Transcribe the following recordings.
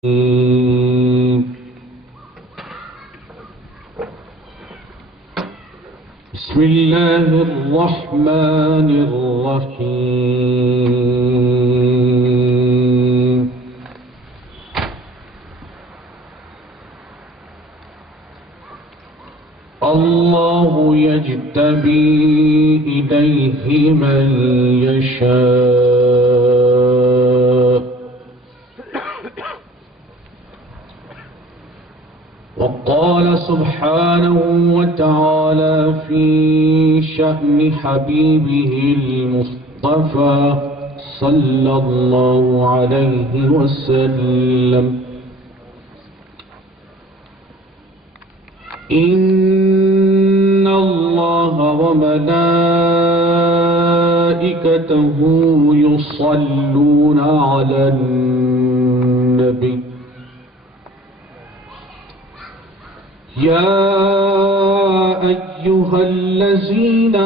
بسم الله الرحمن الرحيم الله يجتبي إليه من يشاء وقال سبحانه وتعالى في شأن حبيبه المصطفى صلى الله عليه وسلم إن الله وملائكته يصلون على النبي يا أيها الذين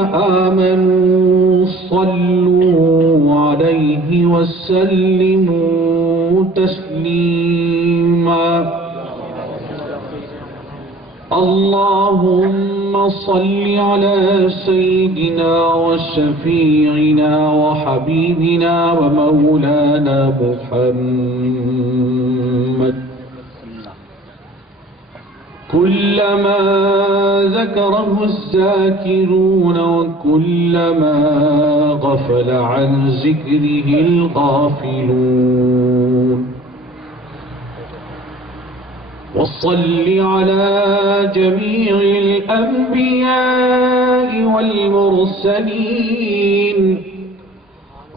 آمنوا صلوا عليه وسلموا تسليما اللهم صل على سيدنا وشفيعنا وحبيبنا ومولانا محمد كلما ذكره الذاكرون وكلما غفل عن ذكره الغافلون وصل على جميع الأنبياء والمرسلين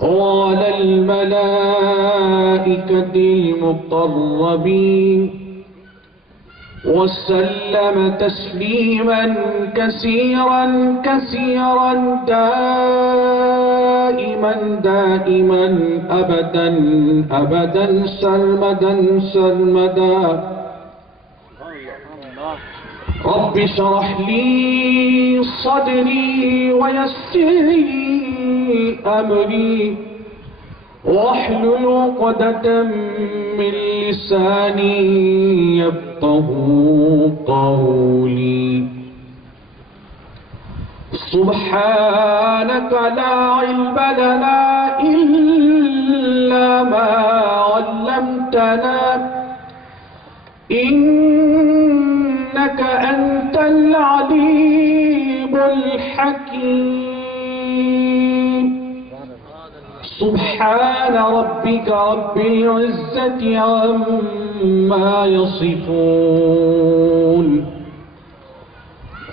وعلى الملائكة المقربين وسلم تسليما كثيرا كثيرا دائما أبدا أبدا سرمدا سرمدا رب اشرح لي صدري ويسر لي أمري واحلل عقدة من لساني يفقهوا قولي سبحانك لا علم لنا إلا ما علمتنا إنك أنت العليم الحكيم سبحان ربك رب العزة عما يصفون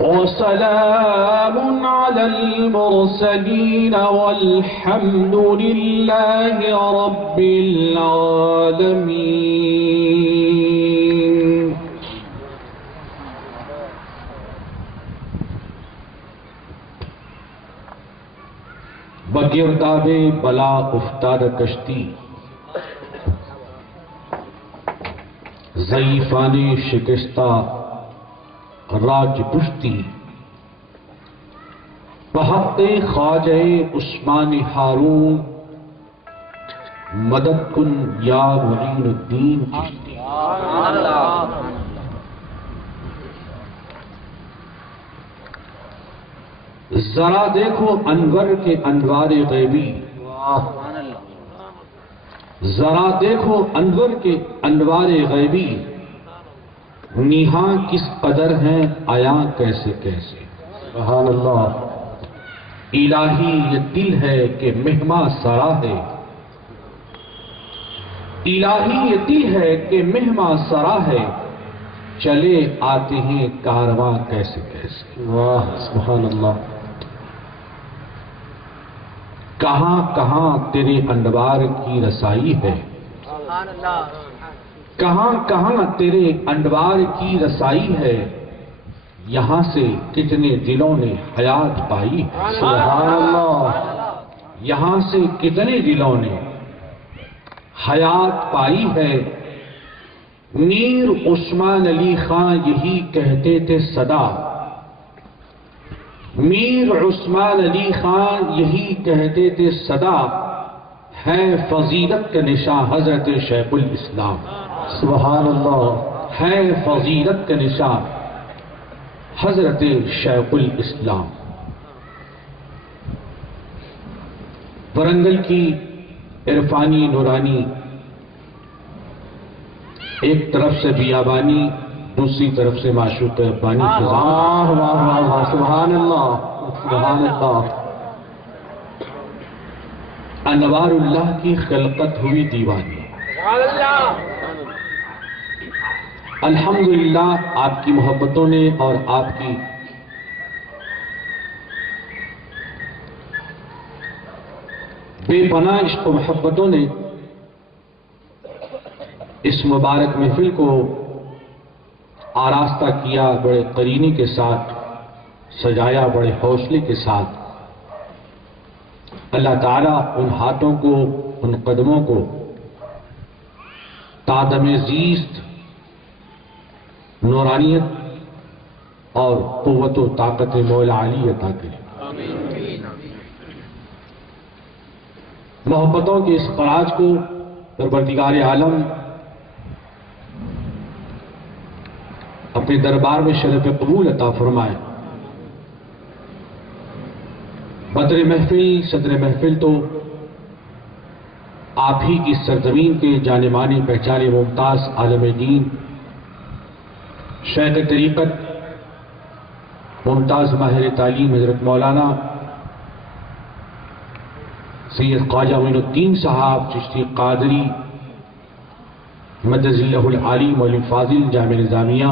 وسلام على المرسلين والحمد لله رب العالمين. بگرداب بلا افتاد کشتی ضعیفان شکستہ راج پشتی بحق خواجہ عثمان ہارون مدد کن یا معین الدین چشتی. ذرا دیکھو انور کے انوار غیبی، ذرا دیکھو انور کے انوار غیبی، نیہاں کس قدر ہیں آیا کیسے کیسے. سبحان اللہ. الہی یہ دل ہے کہ مہماں سرا ہے، الہی یہ دل ہے کہ مہماں سرا ہے، چلے آتے ہیں کارواں کیسے کیسے. واہ سبحان اللہ. کہاں کہاں تیرے انوار کی رسائی ہے، کہاں کہاں تیرے انوار کی رسائی ہے، یہاں سے کتنے دلوں نے حیات پائی ہے. سبحان اللہ. یہاں سے کتنے دلوں نے حیات پائی ہے. میر عثمان علی خان یہی کہتے تھے صدا، میر عثمان علی خان یہی کہتے تھے صدا، ہے فضیلت کا نشاں حضرت شیخ الاسلام. سبحان اللہ. ہے فضیلت کا نشان حضرت شیخ الاسلام. ورنگل کی عرفانی نورانی، ایک طرف سے بیابانی، دوسری طرف سے معشوق ربانی. واہ واہ واہ واہ. سبحان اللہ سبحان اللہ. انوار اللہ کی خلقت ہوئی دیوانی. الحمدللہ آپ کی محبتوں نے اور آپ کی بے پناہ عشق و محبتوں نے اس مبارک محفل کو آراستہ کیا، بڑے قرینی کے ساتھ سجایا، بڑے حوصلے کے ساتھ. اللہ تعالیٰ ان ہاتھوں کو، ان قدموں کو تادم زیست، نورانیت اور قوت و طاقت مولا علی عطا کرے. محبتوں کے اس خراج کو پروردگار عالم اپنے دربار میں شرف قبول عطا فرمائے. بدر محفل، صدر محفل تو آپ ہی کی سرزمین کے جانے مانے پہچانے ممتاز عالم دین، شیخ طریقت، ممتاز ماہر تعلیم حضرت مولانا سید خواجہ معین الدین صاحب چشتی قادری مدد اللہ العالی مولوی فاضل جامع نظامیہ،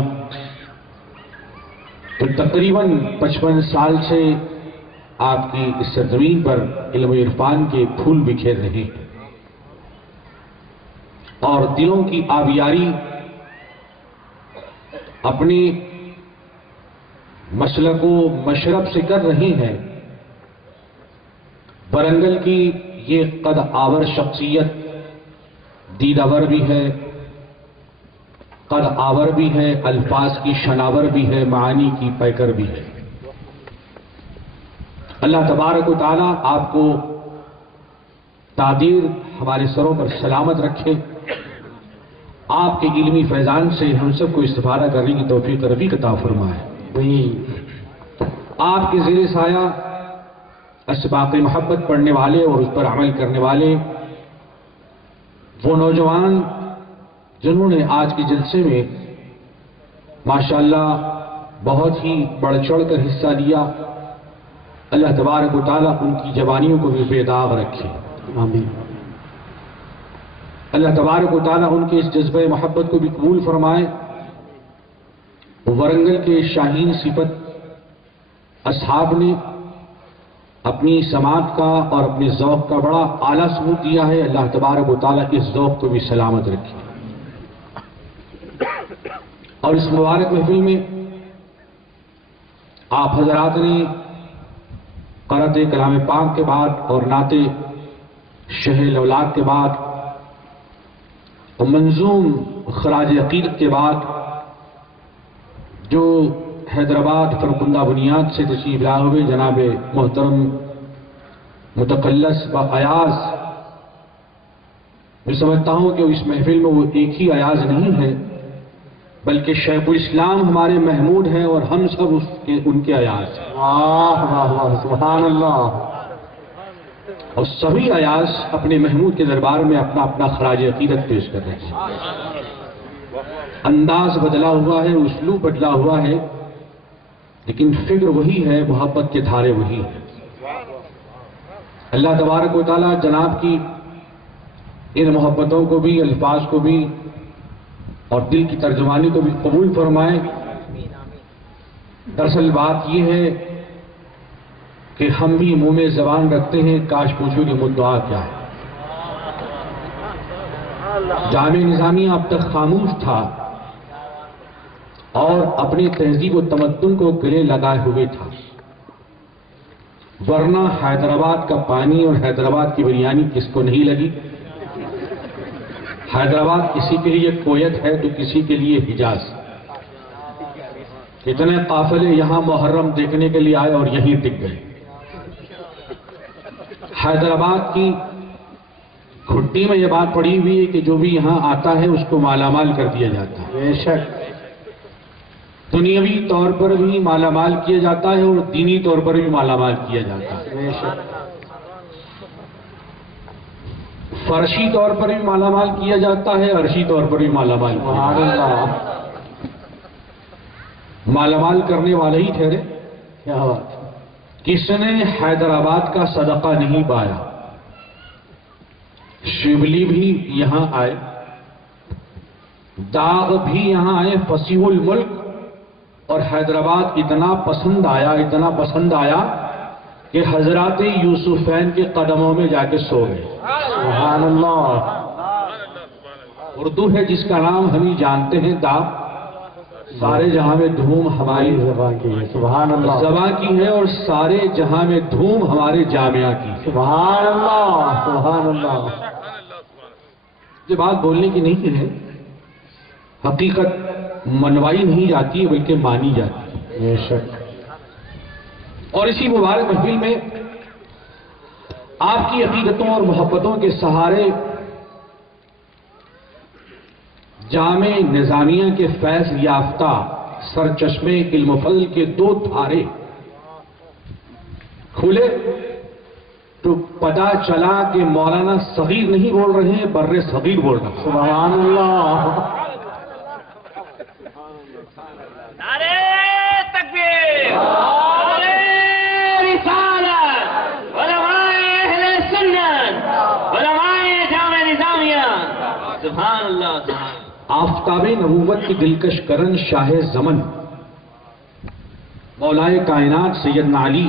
تو تقریباً 55 سال سے آپ کی اس سرزمین پر علم و عرفان کے پھول بکھیر رہے ہیں اور دلوں کی آبیاری اپنے مسلک و مشرب سے کر رہی ہیں. ورنگل کی یہ قد آور شخصیت دیداور بھی ہے، قد آور بھی ہے، الفاظ کی شناور بھی ہے، معانی کی پیکر بھی ہے. اللہ تبارک و تعالیٰ آپ کو تعدیر ہمارے سروں پر سلامت رکھے. آپ کے علمی فیضان سے ہم سب کو استفادہ کرنے کی توفیق رفیق عطا فرمائے. آپ کے زیر سایہ اسباق محبت پڑھنے والے اور اس پر عمل کرنے والے وہ نوجوان جنہوں نے آج کے جلسے میں ماشاءاللہ بہت ہی بڑھ چڑھ کر حصہ لیا، اللہ تبارک و تعالیٰ ان کی جوانیوں کو بھی بے داغ رکھے. آمین. اللہ تبارک و تعالیٰ ان کے اس جذبہ محبت کو بھی قبول فرمائے. ورنگل کے شاہین صفت اصحاب نے اپنی سماعت کا اور اپنے ذوق کا بڑا اعلیٰ ثبوت دیا ہے. اللہ تبارک و تعالیٰ اس ذوق کو بھی سلامت رکھے. اور اس مبارک محفل میں آپ حضرات نے قرأت کلام پاک کے بعد اور نعت شہ الاولاد کے بعد اور منظوم خراج عقیدت کے بعد جو حیدرآباد فرقندہ بنیاد سے تشریف لائے ہوئے جناب محترم متقلص و ایاز، میں سمجھتا ہوں کہ اس محفل میں وہ ایک ہی ایاز نہیں ہے بلکہ شیخ الاسلام ہمارے محمود ہیں اور ہم سب ان کے ایاز ہیں. واہ واہ واہ. سبحان اللہ. اور سبھی ایاز اپنے محمود کے دربار میں اپنا اپنا خراج عقیدت پیش کر رہے ہیں. انداز بدلا ہوا ہے، اسلوب بدلا ہوا ہے، لیکن فکر وہی ہے، محبت کے دھارے وہی ہیں. اللہ تبارک و تعالیٰ جناب کی ان محبتوں کو بھی، الفاظ کو بھی اور دل کی ترجمانی کو بھی قبول فرمائے. دراصل بات یہ ہے کہ ہم بھی منہ میں زبان رکھتے ہیں، کاش پوچھو کہ مدعا کیا ہے. جامع نظامیہ اب تک خاموش تھا اور اپنی تہذیب و تمدن کو گلے لگائے ہوئے تھا، ورنہ حیدرآباد کا پانی اور حیدرآباد کی بریانی کس کو نہیں لگی؟ حیدرآباد کسی کے لیے کویت ہے تو کسی کے لیے حجاز. کتنے قافلے یہاں محرم دیکھنے کے لیے آئے اور یہیں ٹک گئے. حیدرآباد کی کھٹی میں یہ بات پڑی ہوئی ہے کہ جو بھی یہاں آتا ہے اس کو مالا مال کر دیا جاتا ہے. بے شک. دنیاوی طور پر بھی مالا مال کیا جاتا ہے اور دینی طور پر بھی مالا مال کیا جاتا ہے. بے شک. فرشی طور پر بھی مالا مال کیا جاتا ہے، عرشی طور پر بھی مالا مال کیا سبحان جاتا ہے. اللہ. مالا مال کرنے والے ہی ٹھہرے. کیا بات. کس نے حیدرآباد کا صدقہ نہیں پایا؟ شبلی بھی یہاں آئے، داغ بھی یہاں آئے، فصیح الملک، اور حیدرآباد اتنا پسند آیا کہ حضرات یوسفین کے قدموں میں جا کے سو گئے. سبحان اللہ. اردو ہے جس کا نام ہم ہی جانتے ہیں، داغ. سارے جہاں میں دھوم ہماری زبان کی ہے. سبحان اللہ. زبان کی ہے، اور سارے جہاں میں دھوم ہمارے جامعہ کی ہے. سبحان اللہ. سبحان اللہ. یہ بات بولنے کی نہیں ہے، حقیقت منوائی نہیں جاتی ہے بلکہ مانی جاتی ہے. بے شک. اور اسی مبارک محفل میں آپ کی عقیدتوں اور محبتوں کے سہارے جامع نظامیہ کے فیض یافتہ سرچشمے علم و فضل کے 2 دھارے کھلے تو پتا چلا کہ مولانا صغیر نہیں بول رہے ہیں، بر صغیر بول رہے ہیں. سبحان اللہ. نعرے تکبیر، نعرے رسالت، علماء اہل سنت، علماء جامع نظامیہ. سبحان اللہ. آفتاب نبوت کی دلکش کرن شاہ زمن مولائے کائنات سیدنا علی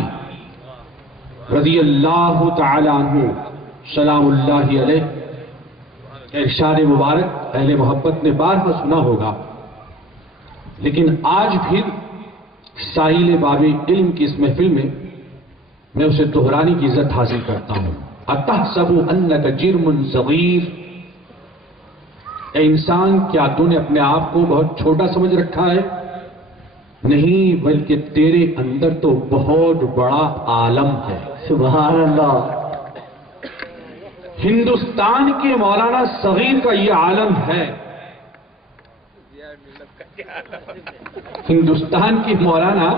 رضی اللہ تعالی عنہ سلام اللہ علیہ ارشاد مبارک اہل محبت نے بارہا سنا ہوگا، لیکن آج پھر سائل باب علم کی اس محفل میں اسے دہرانے کی عزت حاصل کرتا ہوں. اتحسب انک جرم صغیر، اے انسان کیا تو نے اپنے آپ کو بہت چھوٹا سمجھ رکھا ہے؟ نہیں، بلکہ تیرے اندر تو بہت بڑا عالم ہے. سبحان اللہ. ہندوستان کے مولانا صغیر کا یہ عالم ہے. ہندوستان کی مولانا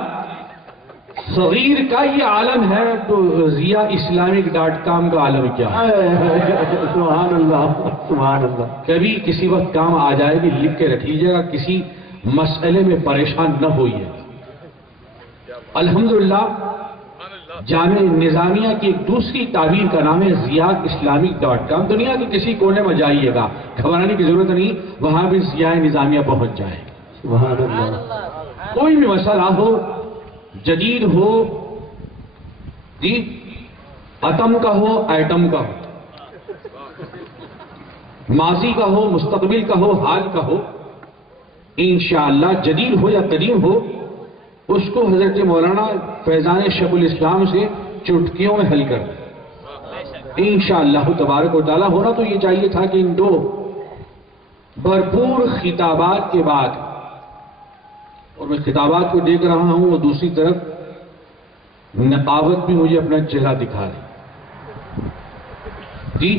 صغیر کا یہ عالم ہے، تو ضیاءاسلامک.com کا عالم کیا ہے؟ سبحان اللہ. سبحان اللہ. کبھی کسی وقت کام آ جائے گی، لکھ کے رکھ لیجیے گا، کسی مسئلے میں پریشان نہ ہوئیے. الحمدللہ جامع نظامیہ کی ایک دوسری تعبیر کا نام ہے ضیاءاسلامک.com. دنیا کے کسی کونے میں جائیے گا، گھبرانے کی ضرورت نہیں، وہاں بھی ضیاء نظامیہ پہنچ جائے. سبحان اللہ. کوئی بھی مسئلہ ہو، جدید ہو، اتم کا ہو، ایٹم کا ہو، ماضی کا ہو، مستقبل کا ہو، حال کا ہو، انشاءاللہ جدید ہو یا قدیم ہو، اس کو حضرت مولانا فیضان شیخ الاسلام سے چٹکیوں میں حل کر دیں انشاءاللہ تبارک و تعالی. ہونا تو یہ چاہیے تھا کہ ان 2 بھرپور خطابات کے بعد، اور میں خطابات کو دیکھ رہا ہوں اور دوسری طرف نقابت بھی مجھے اپنا چہرہ دکھا رہی جی.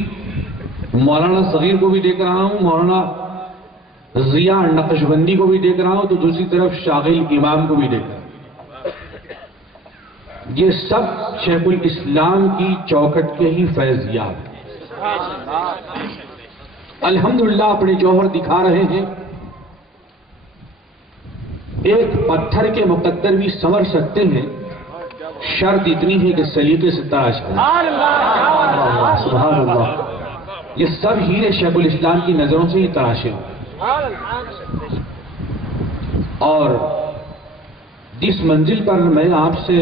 مولانا صغیر کو بھی دیکھ رہا ہوں، مولانا ضیاء نقشبندی کو بھی دیکھ رہا ہوں، تو دوسری طرف شاغل امام کو بھی دیکھ رہا ہوں. یہ سب شیخ الاسلام کی چوکھٹ کے ہی فیض یاب ہیں. الحمدللہ اپنے جوہر دکھا رہے ہیں. ایک پتھر کے مقدر بھی سنور سکتے ہیں، شرط اتنی ہے کہ سلیقے سے تراش کریں. سبحان اللہ. یہ سب ہیرے شیخ الاسلام کی نظروں سے ہی تراشے ہوئے. اور جس منزل پر میں آپ سے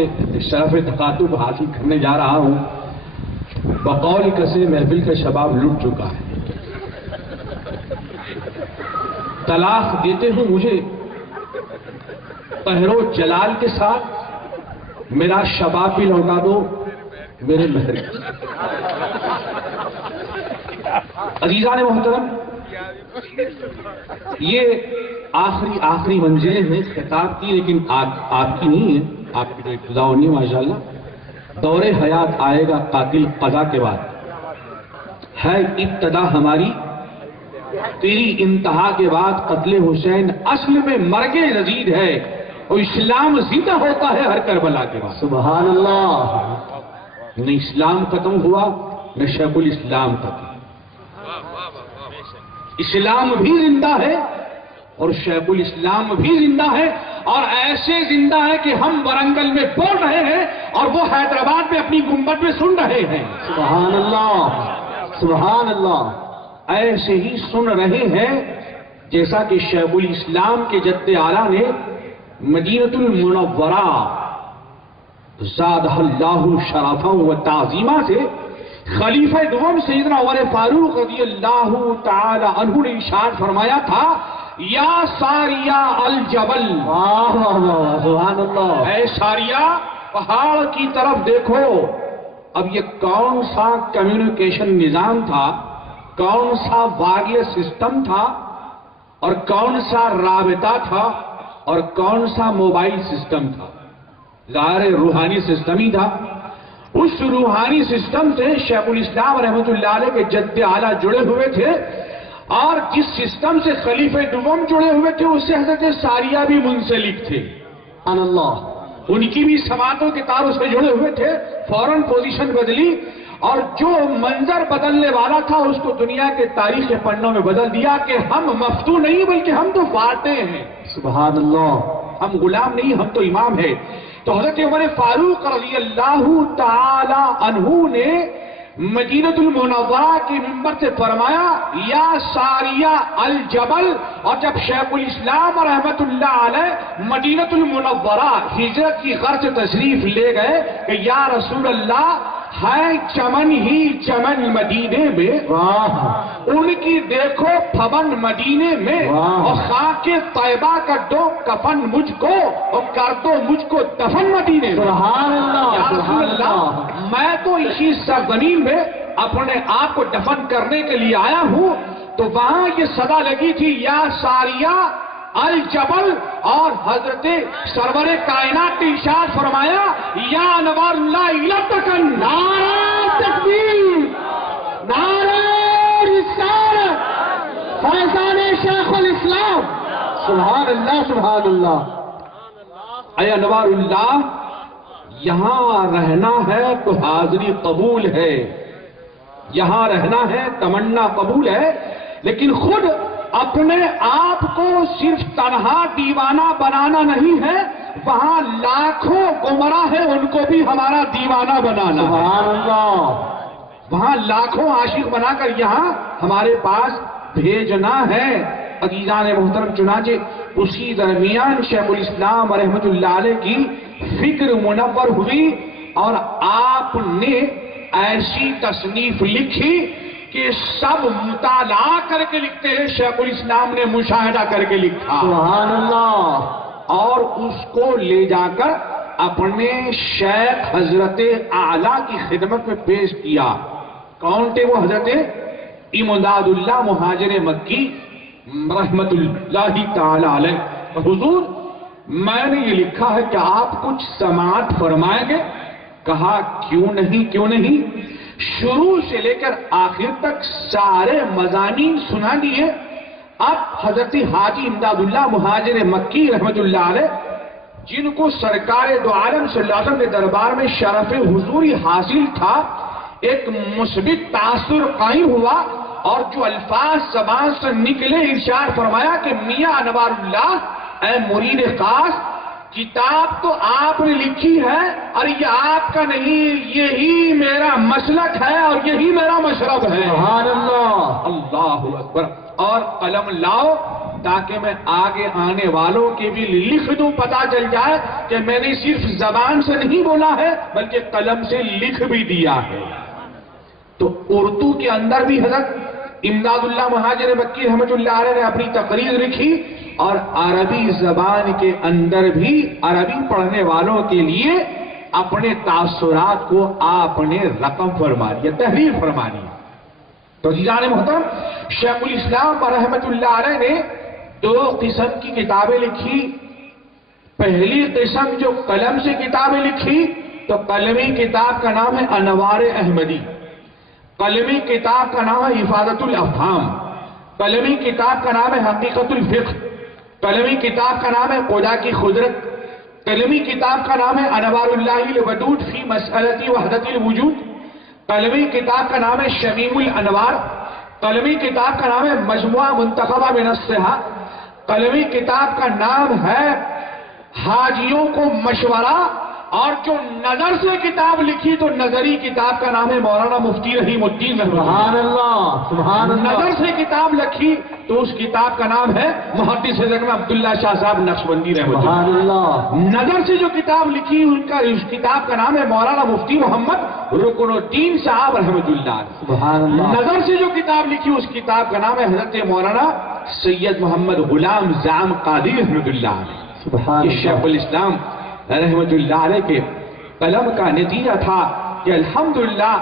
شرف تخاطب حاصل کرنے جا رہا ہوں، بقول کسے محفل کا شباب لٹ چکا ہے. طلاق دیتے ہو مجھے قہر و جلال کے ساتھ، میرا شباب بھی لوٹا دو میرے مہر. عزیزان محترم، یہ آخری منزلیں ہیں خطاب کی، لیکن آپ کی نہیں ہے، آپ کی تو ابتدا ہونی ہے ماشاءاللہ. دور حیات آئے گا قاتل قضا کے بعد. ہے ابتدا ہماری، تیری انتہا کے بعد قتل حسین اصل میں مرگ یزید ہے، اور اسلام زندہ ہوتا ہے ہر کربلا کے بعد۔ سبحان اللہ۔ نہ اسلام ختم ہوا نہ شیخ الاسلام ختم، اسلام بھی زندہ ہے اور شیخ الاسلام بھی زندہ ہے، اور ایسے زندہ ہے کہ ہم ورنگل میں بول رہے ہیں اور وہ حیدرآباد میں اپنی گنبد میں سن رہے ہیں۔ سبحان اللہ، سبحان اللہ۔ ایسے ہی سن رہے ہیں جیسا کہ شیخ الاسلام کے جد اعلیٰ نے مدینۃ المنورہ زادہ اللہ شرفا و تعظیمہ سے خلیفہ دوم سیدنا عمر فاروق رضی اللہ تعالی عنہ نے ارشاد فرمایا تھا، یا ساریہ الجبل، واہ واہ واہ، سبحان اللہ۔ اے ساریہ پہاڑ کی طرف دیکھو۔ اب یہ کون سا کمیونیکیشن نظام تھا، کون سا وائرلیس سسٹم تھا، اور کون سا رابطہ تھا، اور کون سا موبائل سسٹم تھا؟ ظاہر روحانی سسٹم ہی تھا۔ اس روحانی سسٹم سے شیخ الاسلام رحمۃ اللہ علیہ کے جد اعلیٰ جڑے ہوئے تھے، اور جس سسٹم سے خلیفہ دوم جڑے ہوئے تھے اس سے حضرت ساریہ بھی منسلک تھے۔ سبحان اللہ۔ ان کی بھی سماعتوں کے تار اس سے جڑے ہوئے تھے، فوراً پوزیشن بدلی، اور جو منظر بدلنے والا تھا اس کو دنیا کے تاریخ کے پنوں میں بدل دیا کہ ہم مفتو نہیں بلکہ ہم تو فاتح ہیں، سبحان اللہ۔ ہم غلام نہیں، ہم تو امام ہیں۔ تو حضرت عمر فاروق رضی اللہ تعالی عنہ نے مدینۃ المنورہ کی منبر سے فرمایا، یا ساریہ الجبل، اور جب شیخ الاسلام رحمت اللہ علیہ مدینۃ المنورہ ہجرت کی غرض سے تشریف لے گئے کہ یا رسول اللہ ہے چمن ہی چمن مدینے میں، واہ، ان کی دیکھو پھبن مدینے میں، واہ، اور خاک طیبہ کر دو کفن مجھ کو، اور کر دو مجھ کو دفن مدینے میں۔ سبحان اللہ، یا رسول سبحان اللہ، اللہ۔ میں تو اسی سرزمین میں اپنے آپ کو دفن کرنے کے لیے آیا ہوں، تو وہاں یہ صدا لگی تھی یا ساریہ الجبل، اور حضرت سرور کائنات نے ارشاد فرمایا، یا انوار اللہ التکن، نعرہ تکبیر، نعرہ رسالت، فیضان شیخ الاسلام۔ سبحان اللہ، سبحان اللہ۔ اے انوار اللہ، یہاں رہنا ہے تو حاضری قبول ہے، یہاں رہنا ہے تمنا قبول ہے، لیکن خود اپنے آپ کو صرف تنہا دیوانہ بنانا نہیں ہے، وہاں لاکھوں گمراہ ہیں ان کو بھی ہمارا دیوانہ بنانا ہے، سبحان اللہ۔ وہاں لاکھوں عاشق بنا کر یہاں ہمارے پاس بھیجنا ہے۔ عزیزان محترم، چنانچہ اسی درمیان شیخ الاسلام رحمۃ اللہ علیہ کی فکر منور ہوئی، اور آپ نے ایسی تصنیف لکھی کہ سب مطالعہ کر کے لکھتے ہیں، شیخ الاسلام نے مشاہدہ کر کے لکھا، سبحان اللہ۔ اور اس کو لے جا کر اپنے شیخ حضرت اعلیٰ کی خدمت میں پیش کیا۔ کون تھے وہ؟ حضرت امداد اللہ مہاجر مکی رحمت اللہ تعالی علیہ۔ حضور، میں نے یہ لکھا ہے کہ آپ کچھ سماعت فرمائیں گے؟ کہا کیوں نہیں، کیوں نہیں۔ شروع سے لے کر آخر تک سارے مضامین سنا دیے۔ اب حضرت حاجی امداد اللہ مہاجر مکی رحمت اللہ علیہ، جن کو سرکار دو عالم صلی اللہ علیہ وسلم کے دربار میں شرف حضوری حاصل تھا، ایک مثبت تاثر قائم ہوا، اور جو الفاظ زبان سے نکلے ارشاد فرمایا کہ میاں انوار اللہ، اے مرید خاص، کتاب تو آپ نے لکھی ہے، اور یہ آپ کا نہیں، یہی میرا مسلک ہے اور یہی میرا مشرب ہے۔ سبحان اللہ۔ اللہ اکبر۔ اور قلم لاؤ تاکہ میں آگے آنے والوں کے بھی لکھ دوں، پتا چل جائے کہ میں نے صرف زبان سے نہیں بولا ہے بلکہ قلم سے لکھ بھی دیا ہے۔ تو اردو کے اندر بھی حضرت امداد اللہ مہاجر مکی رحمت اللہ علیہ نے اپنی تقریر لکھی، اور عربی زبان کے اندر بھی عربی پڑھنے والوں کے لیے اپنے تاثرات کو آپ نے رقم فرما دیا، تحریر فرما دیا۔ تو عزیزان محترم، شیخ الاسلام رحمت اللہ علیہ نے دو قسم کی کتابیں لکھی۔ پہلی قسم جو قلم سے کتابیں لکھی تو قلمی کتاب کا نام ہے انوار احمدی، قلمی کتاب کا نام ہے افادۃ الافہام، قلمی کتاب کا نام ہے حقیقت الفقہ، قلمی کتاب کا نام ہے خدا کی قدرت، قلمی کتاب کا نام ہے انوار اللہ الودود فی مسئلۃ وحدۃ الوجود، قلمی کتاب کا نام ہے شمیم الانوار، قلمی کتاب کا نام ہے مجموعہ منتخبہ من الصحاح، قلمی کتاب کا نام ہے حاجیوں کو مشورہ، اور جو نظر سے کتاب لکھی تو نظری کتاب کا نام ہے مولانا مفتی رحیم الدین سبحان اللہ، سبحان اللہ، نظر سے کتاب لکھی تو اس کتاب کا نام ہے محدث اعظم عبداللہ شاہ صاحب نقشبندی رحمۃ سبحان اللہ، نظر سے جو کتاب لکھی اس کتاب کا نام ہے مولانا مفتی محمد رکن الدین صاحب رحمۃ اللہ، سبحان اللہ، نظر سے جو کتاب لکھی اس کتاب کا نام ہے حضرت مولانا سید محمد غلام زام قادری رحمۃ اللہ علیہ۔ سبحان یہ شیخ الاسلام رحمۃ اللہ علیہ کے قلم کا نتیجہ تھا کہ الحمدللہ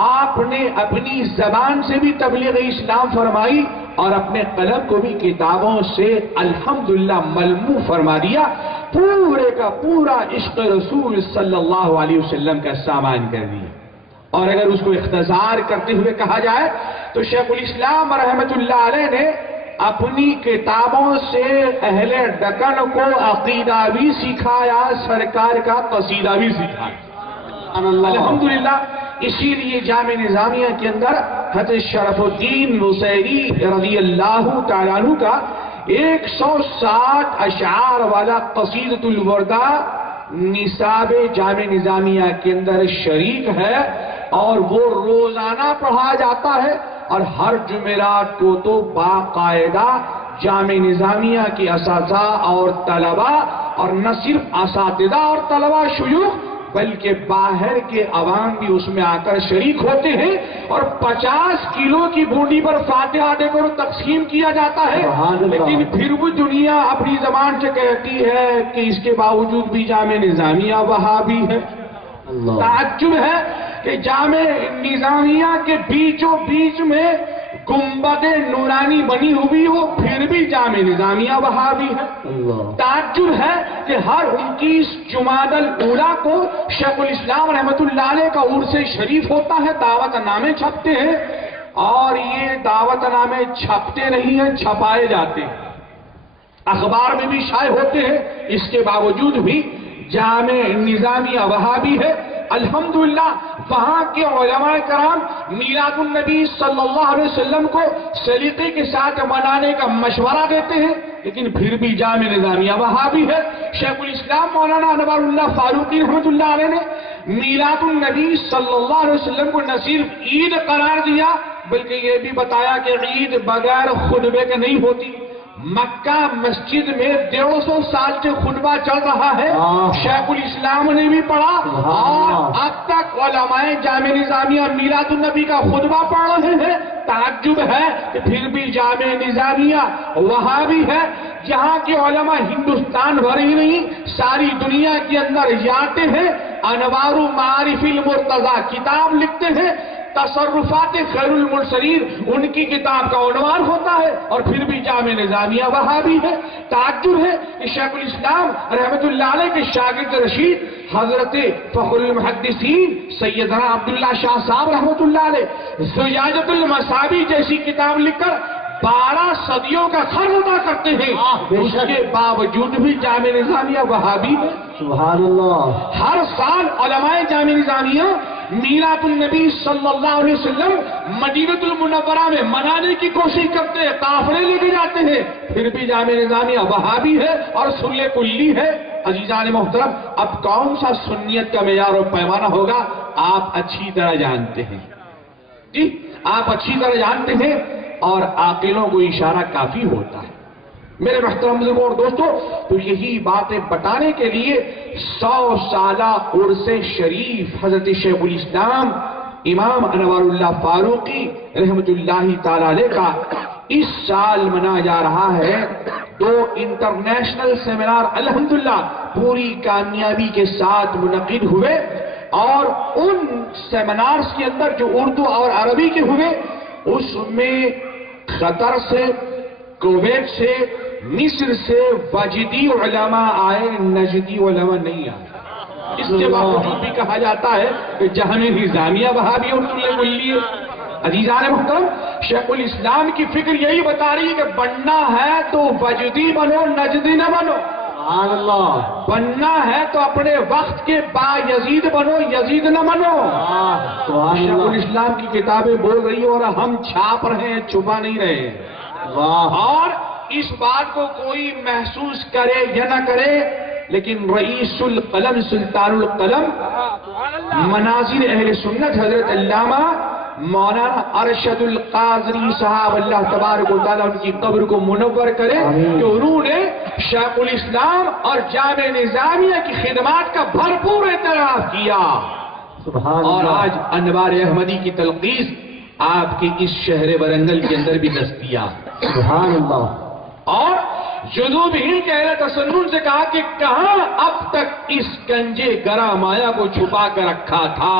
آپ نے اپنی زبان سے بھی تبلیغ اسلام فرمائی اور اپنے قلم کو بھی کتابوں سے الحمدللہ ملموع فرما دیا، پورے کا پورا عشق رسول صلی اللہ علیہ وسلم کا سامان کر دیا۔ اور اگر اس کو اختصار کرتے ہوئے کہا جائے تو شیخ الاسلام رحمۃ اللہ علیہ نے اپنی کتابوں سے اہل دکن کو عقیدہ بھی سکھایا، سرکار کا قصیدہ بھی سکھایا، الحمدللہ۔ اسی لیے جامع نظامیہ کے اندر حضرت شرف الدین نصیری رضی اللہ تعالیٰ عنہ کا 160 اشعار والا قصیدۃ الوردہ نصاب جامع نظامیہ کے اندر شریک ہے، اور وہ روزانہ پڑھا جاتا ہے، اور ہر جمعرات کو تو باقاعدہ جامع نظامیہ کے اساتذہ اور طلبہ، اور نہ صرف اساتذہ اور طلبہ شیوخ بلکہ باہر کے عوام بھی اس میں آ کر شریک ہوتے ہیں، اور 50 کلو کی بونڈی پر فاتحہ دے کر تقسیم کیا جاتا ہے، لیکن پھر وہ دنیا اپنی زبان سے کہتی ہے کہ اس کے باوجود بھی جامع نظامیہ وہابی ہے۔ تعجب ہے کہ جامع نظامیہ کے بیچوں بیچ میں گنبد نورانی بنی ہوئی ہو، پھر بھی جامع نظامیہ وہابی ہے۔ تعجب ہے کہ ہر 29 جمادی الاولیٰ کو شیخ الاسلام رحمۃ اللہ علیہ کا عرس شریف ہوتا ہے، دعوت نامے چھپتے ہیں، اور یہ دعوت نامے چھپتے نہیں ہیں، چھپائے جاتے ہیں، اخبار میں بھی شائع ہوتے ہیں، اس کے باوجود بھی جامع نظامیہ وہابی ہے۔ الحمدللہ وہاں کے علماء کرام میلاد النبی صلی اللہ علیہ وسلم کو سلیقے کے ساتھ منانے کا مشورہ دیتے ہیں، لیکن پھر بھی جامع نظامیہ وہابی ہے۔ شیخ الاسلام مولانا انوار اللہ فاروقی رحمۃ اللہ علیہ نے میلاد النبی صلی اللہ علیہ وسلم کو نہ صرف عید قرار دیا بلکہ یہ بھی بتایا کہ عید بغیر خطبے کے نہیں ہوتی۔ مکہ مسجد میں 150 سال سے خطبہ چل رہا ہے، شیخ الاسلام نے بھی پڑھا، اور اب تک علماء جامع نظامیہ میلاد النبی کا خطبہ پڑھ رہے ہیں۔ تعجب ہے کہ پھر بھی جامع نظامیہ وہابی ہے، جہاں کے علماء ہندوستان بھر ہی نہیں ساری دنیا کے اندر جاتے ہیں، انوار معارف المرتضی کتاب لکھتے ہیں، تصرفات خیر المرسلین ان کی کتاب کا عنوان ہوتا ہے، اور پھر بھی جامع نظامیہ وہابی ہے۔ تعجب ہے کہ شیخ الاسلام رحمۃ اللہ علیہ کے شاگرد رشید حضرت فخر المحدثین سیدنا عبداللہ شاہ صاحب رحمۃ اللہ علیہ زجاجۃ المصابیح جیسی کتاب لکھ کر 12 صدیوں کا خرچ ادا کرتے ہیں، اس کے باوجود بھی جامع نظامیہ وہابی ہے۔ سبحان اللہ۔ ہر سال علماء جامع نظامیہ میلاد النبی صلی اللہ علیہ وسلم مدینہ المنورہ میں منانے کی کوشش کرتے ہیں، قافلے لے کے جاتے ہیں، پھر بھی جامع نظامیہ وہابی ہے اور سلہ کلی ہے۔ عزیزان محترم، اب کون سا سنیت کا معیار و پیمانہ ہوگا آپ اچھی طرح جانتے ہیں، جی آپ اچھی طرح جانتے ہیں، اور عاقلوں کو اشارہ کافی ہوتا ہے۔ میرے محترم بزرگوں اور دوستوں، تو یہی باتیں بتانے کے لیے 100 سالہ عرس شریف حضرت شیخ الاسلام امام انوار اللہ فاروقی رحمۃ اللہ تعالی علیہ کا اس سال منایا جا رہا ہے۔ 2 انٹرنیشنل سیمینار الحمدللہ پوری کامیابی کے ساتھ منعقد ہوئے، اور ان سیمینارز کے اندر جو اردو اور عربی کے ہوئے، اس میں قطر سے، کویت سے، مصر سے وجدی علماء آئے، نجدی علماء نہیں آئے۔ اس کے باوجود بھی کہا جاتا ہے کہ جامع نظامیہ وہابی اور سلہ کلی ہے۔ عزیزان محترم، شیخ الاسلام کی فکر یہی بتا رہی ہے کہ بننا ہے تو وجدی بنو، نجدی نہ بنو۔ سبحان اللہ، بننا ہے تو اپنے وقت کے با یزید بنو، یزید نہ بنو۔ سبحان شیخ اللہ، الاسلام کی کتابیں بول رہی ہیں اور ہم چھاپ رہے ہیں، چھپا نہیں رہے ہیں۔ واہ، اور اس بات کو کوئی محسوس کرے یا نہ کرے، لیکن رئیس القلم سلطان القلم منازل اہل سنت حضرت علامہ مولانا ارشد القادری صاحب، اللہ تبارک و تعالیٰ ان کی قبر کو منور کرے، کہ انہوں نے شیخ الاسلام اور جامع نظامیہ کی خدمات کا بھرپور اعتراف کیا، سبحان اور اللہ، آج انوار احمدی کی تلخیص آپ کے اس شہر ورنگل کے اندر بھی دستیاب۔ سبحان اللہ، اور جنوب ہند کے اہل تسنن سے کہا کہ کہاں اب تک اس گنجے گرا مایا کو چھپا کر رکھا تھا،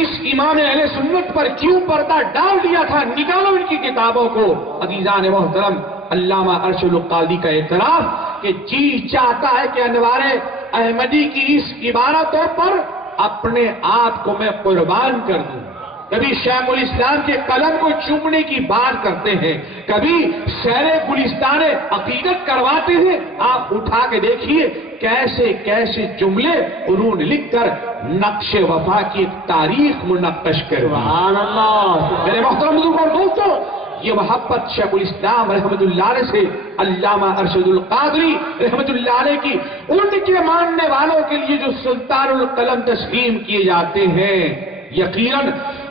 اس امام اہل سنت پر کیوں پردہ ڈال دیا تھا، نکالو ان کی کتابوں کو۔ عزیزان محترم، علامہ ارشد القادری کا اعتراف کہ جی چاہتا ہے کہ انوار احمدی کی اس عبارتوں پر اپنے آپ کو میں قربان کر دوں۔ کبھی شیخ الاسلام کے قلم کو چومنے کی بات کرتے ہیں، کبھی سیر گلستان عقیدت کرواتے ہیں۔ آپ اٹھا کے دیکھیے کیسے کیسے جملے انہوں نے لکھ کر نقش وفا کی ایک تاریخ منقش کر دی۔ سبحان اللہ، میرے محترم بزرگوں اور دوستوں، یہ محبت شیخ الاسلام رحمت اللہ علیہ سے علامہ ارشد القادری رحمت اللہ علیہ کی ان کے ماننے والوں کے لیے جو سلطان القلم تسلیم کیے جاتے ہیں، یقیناً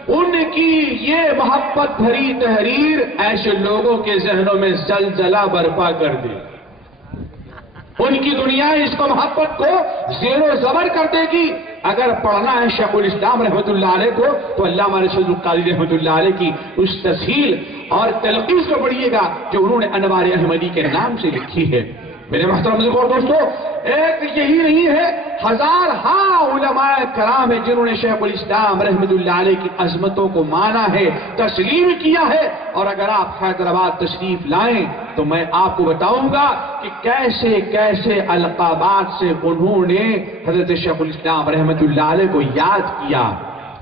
ان کی یہ محبت بھری تحریر ایسے لوگوں کے ذہنوں میں زلزلہ برپا کر دے، ان کی دنیا اس کو محبت کو زیر و زبر کر دے گی۔ اگر پڑھنا ہے شیخ الاسلام رحمت اللہ علیہ کو تو علامہ ارشد القادری رحمت اللہ علیہ کی اس تسہیل اور تلخیص کو پڑھیے گا جو انہوں نے انوار احمدی کے نام سے لکھی ہے۔ میرے محترم بزرگوں اور دوستو، ایک یہی نہیں ہے، ہزار ہاں علماء کرام ہیں جنہوں نے شیخ الاسلام رحمت اللہ علیہ کی عظمتوں کو مانا ہے، تسلیم کیا ہے۔ اور اگر آپ حیدرآباد تشریف لائیں تو میں آپ کو بتاؤں گا کہ کیسے کیسے القابات سے انہوں نے حضرت شیخ الاسلام رحمت اللہ علیہ کو یاد کیا۔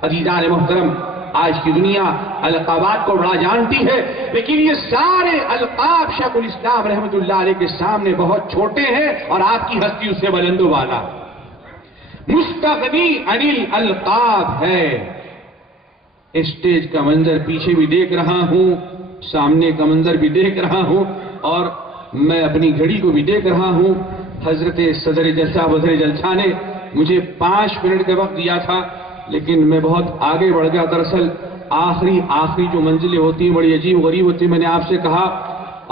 عزیزان محترم، آج کی دنیا القابات کو بڑا جانتی ہے، لیکن یہ سارے القاب شیخ الاسلام رحمت اللہ علیہ کے سامنے بہت چھوٹے ہیں، اور آپ کی ہستی اس سے بلند و بالا، مستغنی عن الالقاب ہے۔ اسٹیج کا منظر پیچھے بھی دیکھ رہا ہوں، سامنے کا منظر بھی دیکھ رہا ہوں، اور میں اپنی گھڑی کو بھی دیکھ رہا ہوں۔ حضرت صدر جلسہ وزیر جلسہ نے مجھے 5 منٹ کا وقت دیا تھا، لیکن میں بہت آگے بڑھ گیا۔ دراصل آخری جو منزلیں ہوتی ہیں بڑی عجیب غریب ہوتی ہیں، میں نے آپ سے کہا،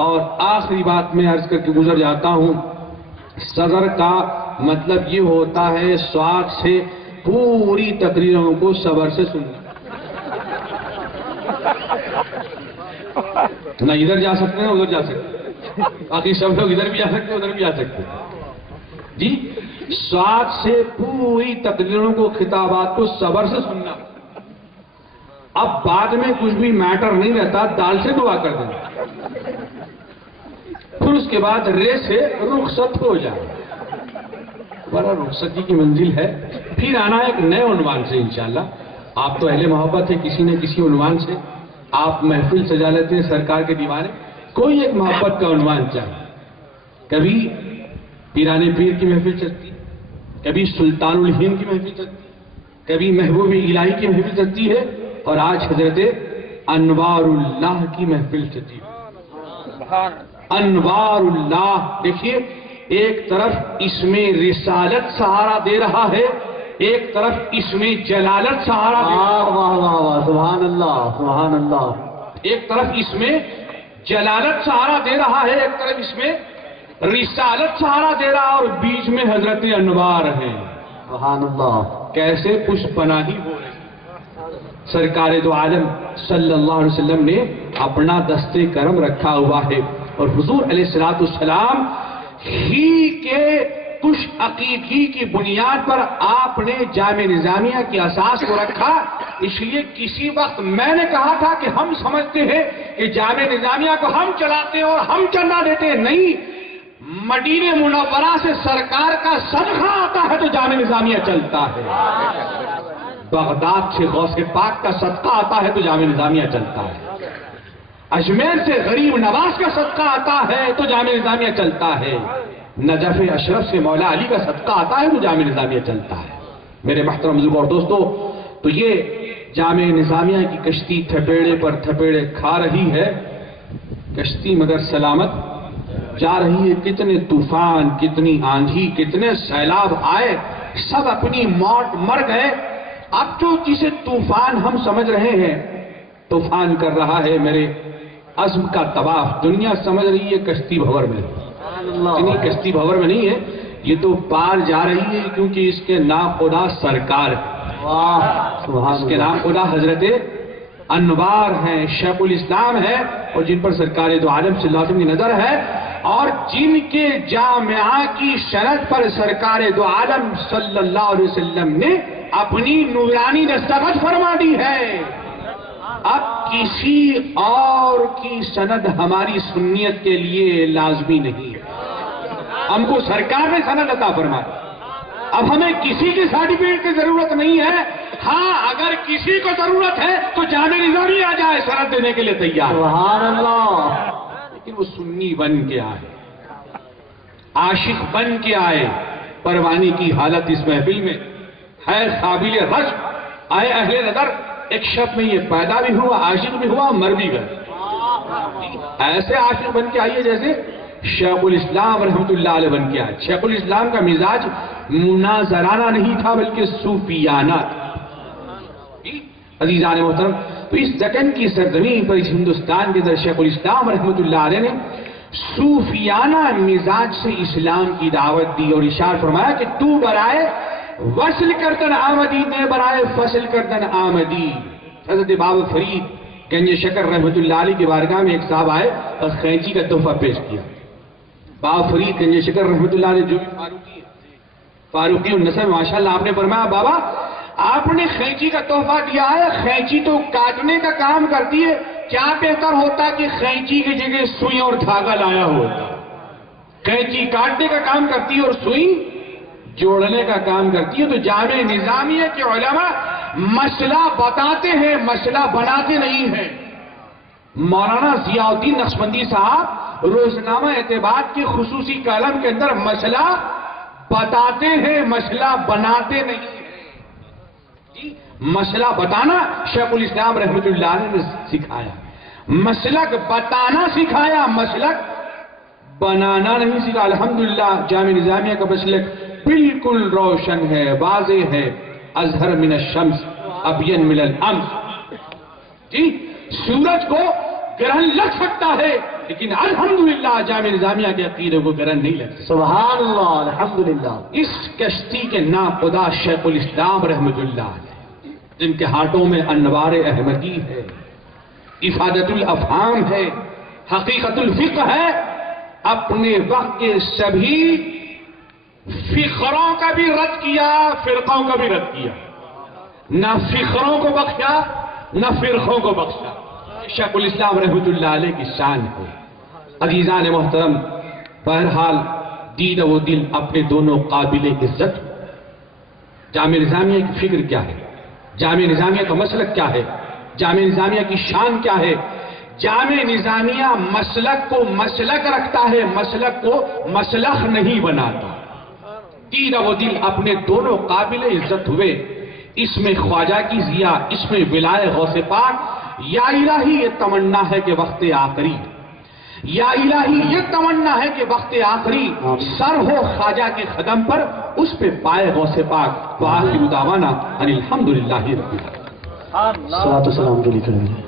اور آخری بات میں عرض کر کے گزر جاتا ہوں۔ صدر کا مطلب یہ ہوتا ہے سواد سے پوری تقریروں کو صبر سے سننا، نہ ادھر جا سکتے ہیں ادھر جا سکتے، باقی سب لوگ ادھر بھی جا سکتے ہیں ادھر بھی جا سکتے جی، سواد سے پوری تقریروں کو، خطابات کو صبر سے سننا۔ اب بعد میں کچھ بھی میٹر نہیں رہتا، دال سے دعا کر دینا، پھر اس کے بعد رے سے رخصت ہو جائے۔ بڑا رخصتی کی منزل ہے، پھر آنا ایک نئے عنوان سے انشاءاللہ۔ آپ تو اہل محبت ہے، کسی نہ کسی عنوان سے آپ محفل سجا لیتے ہیں سرکار کے دیوانے، کوئی ایک محبت کا عنوان چاہے۔ کبھی پیرانے پیر کی محفل چلتی، کبھی سلطان الہند کی محفل چلتی، کبھی محبوب الہی کی محفل چلتی ہے، اور آج حضرت انوار اللہ کی محفل چلتی ہے۔ انوار اللہ، دیکھیے ایک طرف اس میں رسالت سہارا دے رہا ہے، ایک طرف اس میں جلالت سہارا دے رہا ہے۔ واہ واہ واہ، سبحان اللہ، سبحان اللہ، ایک طرف اس میں جلالت سہارا دے رہا ہے، ایک طرف اس میں رسالت سہارا دے رہا، اور بیچ میں حضرت انوار ہیں۔ سبحان اللہ، کیسے پشت پناہی ہو رہی۔ سرکار دو عالم صلی اللہ علیہ وسلم نے اپنا دستے کرم رکھا ہوا ہے، اور حضور علیہ السلام ہی کے کچھ عقیدگی کی بنیاد پر آپ نے جامع نظامیہ کی اساس کو رکھا۔ اس لیے کسی وقت میں نے کہا تھا کہ ہم سمجھتے ہیں کہ جامع نظامیہ کو ہم چلاتے ہیں اور ہم چندہ دیتے ہیں، نہیں، مدینہ منورہ سے سرکار کا صدقہ آتا ہے تو جامع نظامیہ چلتا ہے۔ بغداد سے غوث پاک کا صدقہ آتا ہے تو جامعہ نظامیہ چلتا ہے، اجمیر سے غریب نواز کا صدقہ آتا ہے تو جامعہ نظامیہ چلتا ہے، نجف اشرف سے مولا علی کا صدقہ آتا ہے تو جامعہ نظامیہ چلتا ہے۔ میرے محترم بزرگوں اور دوستو، تو یہ جامعہ نظامیہ کی کشتی تھپیڑے پر تھپیڑے کھا رہی ہے، کشتی مگر سلامت جا رہی ہے۔ کتنے طوفان، کتنی آندھی، کتنے سیلاب آئے، سب اپنی موت مر گئے۔ اب جو جسے طوفان ہم سمجھ رہے ہیں، طوفان کر رہا ہے میرے عزم کا طواف، دنیا سمجھ رہی ہے کشتی بھور میں، اتنی کشتی بھور میں نہیں ہے، یہ تو پار جا رہی ہے، کیونکہ اس کے ناخدا سرکار ہے، اس کے ناخدا حضرت انوار ہیں، شیخ الاسلام ہے، اور جن پر سرکار دو عالم صلی اللہ علیہ وسلم کی نظر ہے، اور جن کے جامعہ کی شرط پر سرکار دو عالم صلی اللہ علیہ وسلم نے اپنی نورانی دستخط فرما دی ہے۔ اب کسی اور کی سند ہماری سنیت کے لیے لازمی نہیں ہے، ہم کو سرکار نے سند عطا فرمائی، اب ہمیں کسی کی سرٹیفکیٹ کی ضرورت نہیں ہے۔ ہاں اگر کسی کو ضرورت ہے تو جامعہ نظامیہ آ جائے، سند دینے کے لیے تیار، سبحان اللہ، لیکن وہ سنی بن کے آئے، عاشق بن کے آئے۔ پروانی کی حالت اس محفل میں ہے قابل رشک، آئے اہل نظر، ایک شب میں یہ پیدا بھی ہوا، عاشق بھی ہوا، مر بھی گئے۔ ایسے عاشق بن کے آئیے جیسے شیخ الاسلام رحمت اللہ علیہ بن کے آئے۔ شیخ الاسلام کا مزاج مناظرانہ نہیں تھا بلکہ صوفیانہ تھا۔ عزیزان محترم، تو اس دکن کی سرزمین پر، اس ہندوستان کے اندر شیخ الاسلام رحمت اللہ علیہ نے صوفیانہ مزاج سے اسلام کی دعوت دی اور ارشاد فرمایا کہ تو برائے وصل کردن آمدی نے برائے فصل کردن آمدی۔ حضرت بابا فرید گنج شکر رحمت اللہ علیہ کی بارگاہ میں ایک صاحب آئے اور خینچی کا تحفہ پیش کیا۔ بابا فرید گنج شکر رحمت اللہ علیہ جو بھی فاروقی ہے، فاروقی النسب، ماشاءاللہ آپ نے فرمایا بابا آپ نے خینچی کا تحفہ دیا ہے، خینچی تو کاٹنے کا کام کرتی ہے، کیا بہتر ہوتا کہ خینچی کی جگہ سوئی اور دھاگا لایا ہوتا۔ خینچی کاٹنے کا کام کرتی ہے اور سوئی جوڑنے کا کام کرتی ہے۔ تو جامعہ نظامیہ کے علماء مسئلہ بتاتے ہیں، مسئلہ بناتے نہیں ہیں۔ مولانا ضیاء الدین نقشبندی صاحب روزنامہ اعتبار کے خصوصی کالم کے اندر مسئلہ بتاتے ہیں، مسئلہ بناتے نہیں ہیں۔ مسئلہ بتانا شیخ الاسلام رحمت اللہ علیہ نے سکھایا، مسلک بتانا سکھایا، مسلک بنانا نہیں سکھا۔ الحمدللہ جامعہ نظامیہ کا مسلک بالکل روشن ہے، واضح ہے، ازہر من الشمس ابین من الامس۔ جی سورج کو گرہن لگ سکتا ہے لیکن الحمدللہ جامعہ نظامیہ کے عقیدے کو گرہن نہیں لگ سکتا۔ سبحان اللہ، الحمدللہ۔ اس کشتی کے ناخدا شیخ الاسلام رحمت اللہ علیہ، جن کے ہاتھوں میں انوار احمدی ہے، افادت الافہام ہے، حقیقت الفقہ ہے، اپنے وقت کے سبھی فقروں کا بھی رد کیا، فرقوں کا بھی رد کیا، نہ فقروں کو بخشا نہ فرقوں کو بخشا۔ شیخ الاسلام رحمت اللہ علیہ کی شان ہے۔ عزیزان محترم، بہرحال دین و دل اپنے دونوں قابل عزت۔ جامعہ نظامیہ کی فکر کیا ہے، جامعہ نظامیہ کا مسلک کیا ہے، جامعہ نظامیہ کی شان کیا ہے؟ جامعہ نظامیہ مسلک کو مسلک رکھتا ہے، مسلک کو مسلخ نہیں بناتا۔ دین و دل اپنے دونوں قابل عزت ہوئے، اس میں خواجہ کی ضیا، اس میں ولایت غوث پاک۔ یا الہی یہ تمنا ہے کہ وقت آخری، یا الہی یہ تمنا ہے کہ وقت آخری سر ہو خواجہ کے قدم پر، اس پہ پائے غوث پاک۔ وآخر دعوانا ان الحمدللہ رب العالمین۔ صلاۃ و سلام علیہ